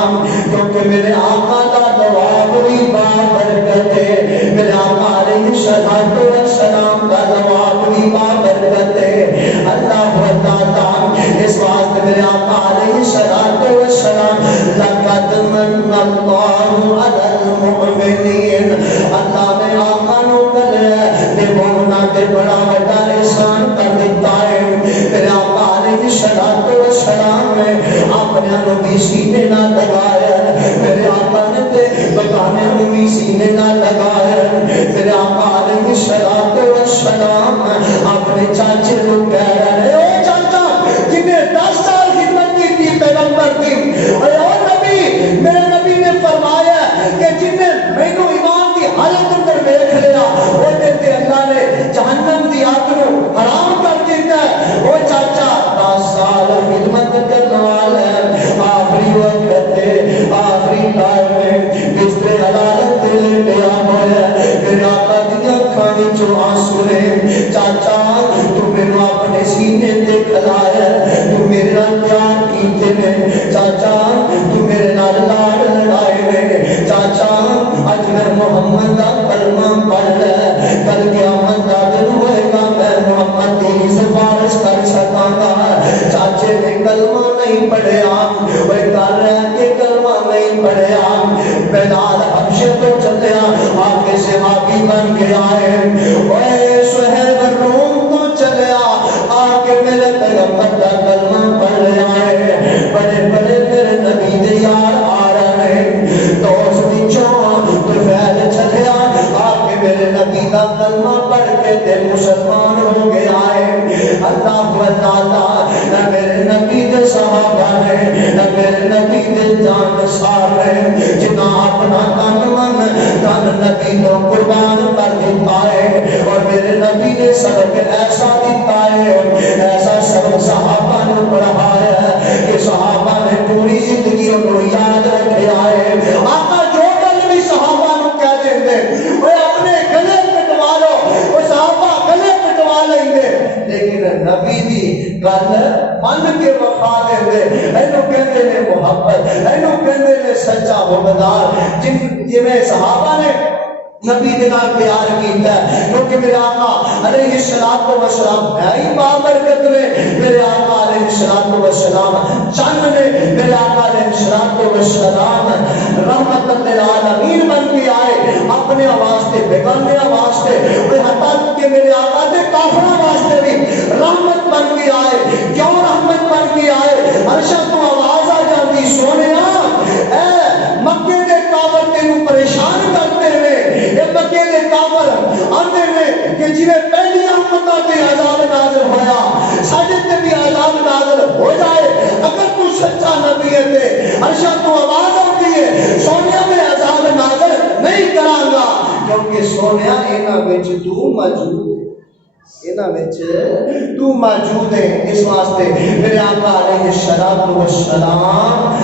کیونکہ میرے آقا دا جواب بھی بابرکت ہے میرے آقا علیہ الصلوۃ والسلام کا جواب بھی بابرکت ہے اللہ تعالی اس واسطے میرے آقا علیہ الصلوۃ والسلام لقد من اللہ علی المؤمنین اللہ نے آقا نو کہا تے مومناں تے بڑا بڑا احسان کر دیتا ہے میرے آقا علیہ الصلوۃ والسلام نے اپنے نو بھی سینے نہ لگایا میرے آقا نے تے بتانے نو بھی سینے نہ لگایا میرے آقا علیہ الصلوۃ والسلام اپنے چاچے کو کہہ رہے او چاچا جنہیں 10 سال خدمت کی تھی پیغمبر کی اور نبی میرے نبی نے فرمایا کہ جنہیں میں کو ایمان کی حالت اندر دیکھ لیا وہ تے اللہ نے جہنم دی آگ نو حرام کر دیتا ہے وہ چاچا 10 سال خدمت کرنے والا ہے آخری وقت ہے آخری ٹائم ہے بستر حلالت دل پیا ہوا ہے میرے آقا دی اکھاں وچوں آنسو نے چاچا تو میرے اپنے سینے تے کھلایا تو میرے نال پیار کیتے نے چاچا تو میرے نال لاڈ لڑائے نے چاچا اج میں محمد دا کلمہ پڑھ لے کل قیامت دا دن ہوئے گا میں محمد دی سفارش کر سکاں گا چاچے نے کلمہ نہیں پڑھیا وہ کر رہا کہ کلمہ نہیں پڑھیا بلال حبشے تو چلیا آگے صحابی بن کے آئے اے صہیب روم تو چلیا آگے میرے پیغمبر دا کلمہ پڑھ رہا ہے بڑے بڑے میرے نبی دے یار آ رہے ہیں دوست وچوں تو فیل چلیا آگے میرے نبی دا کلمہ پڑھ کے تے مسلمان ہو گیا ہے اللہ تعالی نہ میرے نبی دے صحابہ نے نہ میرے نبی دے جان سار نے جنا اپنا تن من تن نبی کو قربان کر دیتا ہے اور میرے نبی نے سبق ایسا دیتا ہے ایسا سبق صحابہ نے پڑھایا ہے کہ صحابہ نے پوری زندگی کو یاد رکھا ہے آقا جو گل بھی صحابہ نے کہہ دیتے وہ اپنے گلے پٹوا لو وہ صحابہ گلے پٹوا لیں گے لیکن نبی دی گل من کے وفا دے دے اینو کہندے نے محبت اینو کہندے نے سچا وفادار جن میں صحابہ نے نبی دے نال پیار کیتا ہے کیونکہ میرے آقا علیہ الصلوۃ والسلام ہے ہی بابرکت نے میرے آقا علیہ الصلوۃ والسلام چند نے میرے آقا علیہ الصلوۃ والسلام رحمت للعالمین بن کے آئے اپنے واسطے بیگانے واسطے اور حتیٰ کہ میرے آقا دے کافراں واسطے بھی رحمت بن کے آئے کیوں رحمت بن کے آئے عرش تو آواز آ جاتی سونیا اے مکے دے کافر تینوں پریشان کرتے ہیں یہ مکے دے کافر آندے نے کہ جویں پہلی امتاں تے عذاب نازل ہویا ساڈے تے بھی عذاب نازل ہو جائے اگر تو سچا نبی ہے تے عرش تو آواز آتی ہے سونیا میں عذاب نازل نہیں کراں گا کیونکہ کیونکہ سونیا انہاں وچ تو موجود ہے، انہاں وچ تو موجود ہے۔ اس واسطے میرے آقا علیہ الصلوۃ والسلام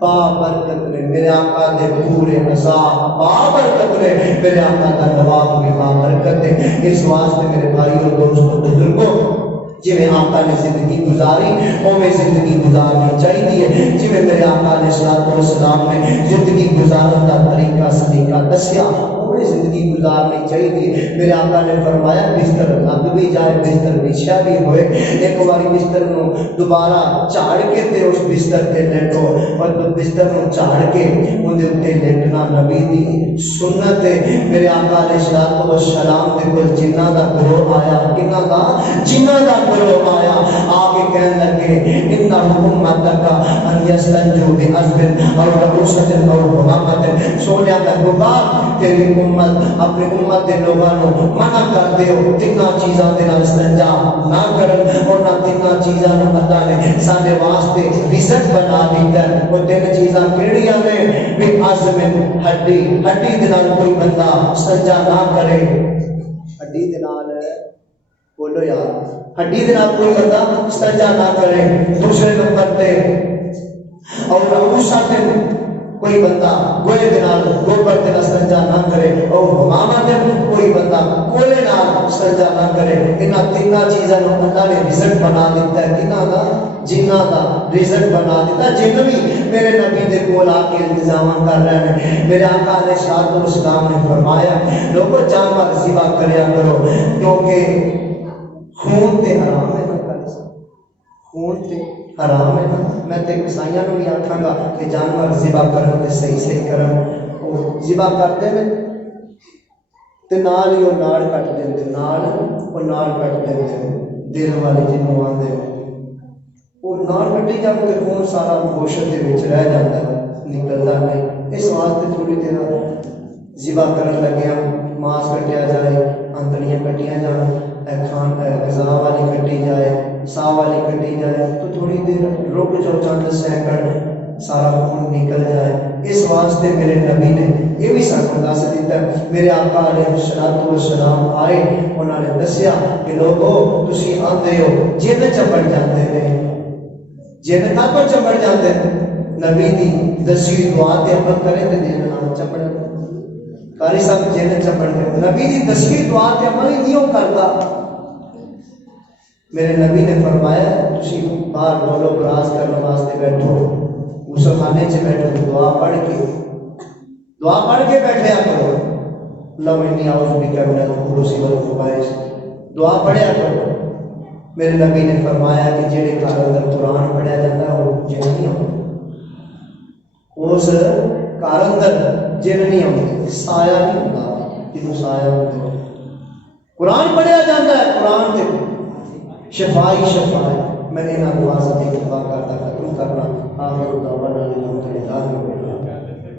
بابرکت نے، میرے آقا دے پورے نظام بابرکت نے، میرے آقا دا نواب بھی بابرکت ہے۔ اس واسطے میرے بھائیوں دوستوں بزرگوں جی میں آقا نے زندگی گزاری اوے زندگی گزارنی چاہیے، جی میں میرے آقا علیہ السلام نے زندگی گزارنے کا طریقہ سلیقہ دسیا اوے زندگی گزارنی چاہیے۔ میرے آقا نے فرمایا بستر لگ بھی جائے بستر بچھا بھی ہوئے، ایک بار بستر نو دوبارہ جھاڑ کے تے اس بستر تے لیٹو، اور بستر نو جھاڑ کے اندے اوتے لیٹنا نبی دی سنت ہے۔ میرے آقا علیہ السلام دے کول جنہ دا گروہ آیا، کنہ دا جنہ دا گروہ آیا، آگے کہنے لگے انہ امتک ان یستنجو بعزب اور رؤوست اور حمامت، سونیا کا گبار تیری امت اپنی امت دے لوگاں نو منع کر دیو تینا چیزاں دے نال استنجا نہ کرن، اور نہ تینا چیزاں نو اللہ نے ساڈے واسطے رزق بنا دیتا ہے۔ وہ تین چیزاں کیڑیاں نے؟ بعزب ہڈی، ہڈی دے نال کوئی بندہ استنجا نہ کرے، ہڈی دے نال بولو یار، ہڈی دے نال کوئی بندہ استنجا نہ کرے۔ دوسرے نمبر تے اور رؤوست کوئی بندہ گوئے دے نال گوبر دے نال استنجا نہ کرے، اور حمامت کوئی بندہ کولے نال استنجا نہ کرے۔ انہاں تیناں چیزاں نو اللہ نے رزق بنا دیتا ہے، کنہاں دا؟ جنہاں دا رزق بنا دیتا ہے۔ جن بھی میرے نبی دے کول آ کے التزام کر رہے ہیں، میرے آقا علیہ السلام نے فرمایا لوگوں جانور ذبح کریا کرو کیونکہ خون تے حرام ہے نا، خون تے حرام ہے نا۔ میں تے عیسائیاں نوں بھی آکھاں گا کہ جانور ذبح کرن تے صحیح صحیح کرن، او ذبح کرتے ہیں تے نال ہی وہ ناڑ کٹ دیندے، نال وہ ناڑ کٹ دیندے، دل والے جنوں آندے وہ ناڑ کٹی جاندے تے خون سارا گوشت دے وچ رہ جاندا ہے، نکلدا نہیں۔ اس واسطے تھوڑی دیر ذبح کرن لگے ماس کٹیا جائے، انتڑیاں کٹیاں جان، کھان غذا والی کٹی جائے، سا والی کٹی جائے، تو تھوڑی دیر رک جو چند سیکنڈ سارا خون نکل جائے۔ اس واسطے میرے نبی نے یہ بھی سانوں دس دیتا ہے۔ میرے آقا علیہ السلام آئے، انہوں نے دسیا کہ لوگو تسی آندے ہو جن چمڑ جاندے نے، جن کاتوں چمڑ جاندے نبی دی دسی دعا تے عمل کرے تے جن نہ چمڑ قاری صاحب جن چمڑ دے نبی دی دسی دعا تے عمل ہی نہیں کرتا۔ میرے نبی نے فرمایا تسی باہر بولو براز کرنے واسطے بیٹھو، غسل خانے چ بیٹھو، دعا پڑھ کے بیٹھیا کرو، اللہم انی اعوذ بک من الخبث والخبائث، دعا پڑھیا کرو۔ میرے نبی نے فرمایا کہ جہے گھر اندر قرآن پڑھیا جاتا ہے وہ جن نہیں ہوتا، اس گھر اندر جن نہیں ہوتے، سایہ نہیں ہوتا، جنوں سایہ ہوتا قرآن پڑھیا جاتا ہے، قرآن کے شفائی شفائی۔ میں نے دعا سے دعا کرتا ختم کرنا، آخر دعوانا الحمدللہ۔